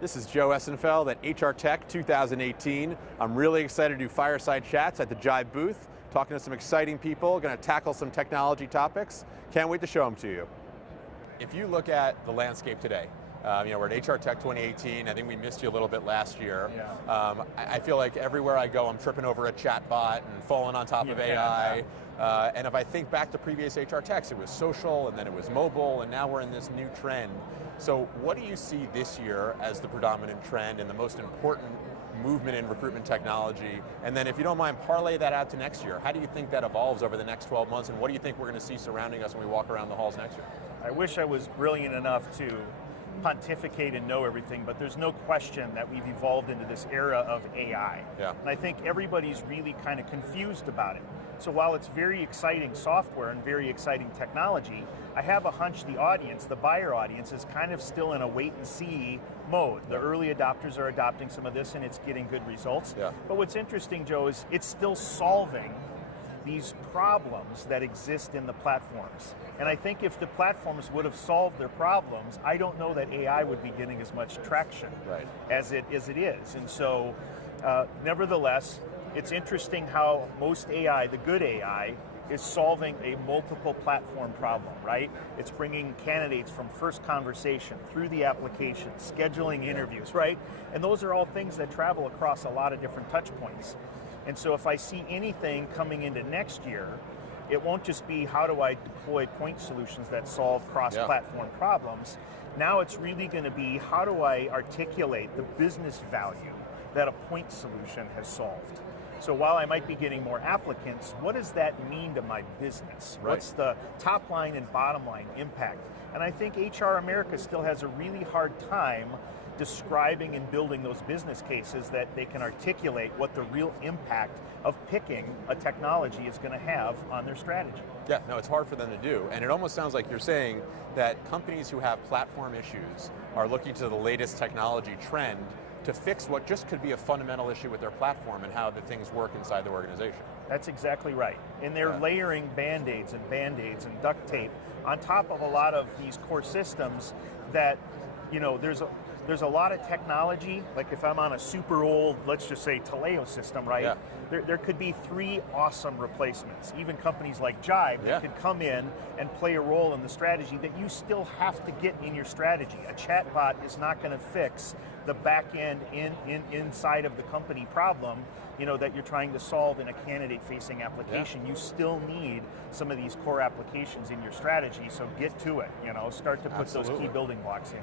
This is Joe Essenfeld at HR Tech 2018. I'm really excited to do fireside chats at the Jibe booth, talking to some exciting people, going to tackle some technology topics. Can't wait to show them to you. If you look at the landscape today, we're at HR Tech 2018. I think we missed you a little bit last year. Yeah. I feel like everywhere I go, I'm tripping over a chatbot and falling on top of AI. And if I think back to previous HR Techs, it was social, and then it was mobile, and now we're in this new trend. So what do you see this year as the predominant trend and the most important movement in recruitment technology? And then if you don't mind, parlay that out to next year. How do you think that evolves over the next 12 months, and what do you think we're going to see surrounding us when we walk around the halls next year? I wish I was brilliant enough to pontificate and know everything, but there's no question that we've evolved into this era of AI. Yeah. And I think everybody's really kind of confused about it. So while it's very exciting software and very exciting technology, I have a hunch the audience, the buyer audience, is kind of still in a wait and see mode. The early adopters are adopting some of this and it's getting good results. Yeah. But what's interesting, Joe, is it's still solving these problems that exist in the platforms. And I think if the platforms would have solved their problems, I don't know that AI would be getting as much traction as it is. And so, nevertheless, it's interesting how most AI, the good AI, is solving a multiple platform problem, right? It's bringing candidates from first conversation through the application, scheduling interviews, right? And those are all things that travel across a lot of different touch points. And so if I see anything coming into next year, it won't just be how do I deploy point solutions that solve cross-platform problems. Now it's really going to be how do I articulate the business value that a point solution has solved. So while I might be getting more applicants, what does that mean to my business? Right. What's the top line and bottom line impact? And I think HR America still has a really hard time describing and building those business cases that they can articulate what the real impact of picking a technology is going to have on their strategy. Yeah, no, it's hard for them to do. And it almost sounds like you're saying that companies who have platform issues are looking to the latest technology trend to fix what just could be a fundamental issue with their platform and how the things work inside the organization. That's exactly right. And they're layering Band-Aids and duct tape on top of a lot of these core systems that, there's a lot of technology, like if I'm on a super old, let's just say Taleo system, right? Yeah. There could be 3 awesome replacements. Even companies like Jibe that could come in and play a role in the strategy that you still have to get in your strategy. A chatbot is not going to fix the back end inside of the company problem, that you're trying to solve in a candidate-facing application. You still need some of these core applications in your strategy, so get to it. Start to put those key building blocks in.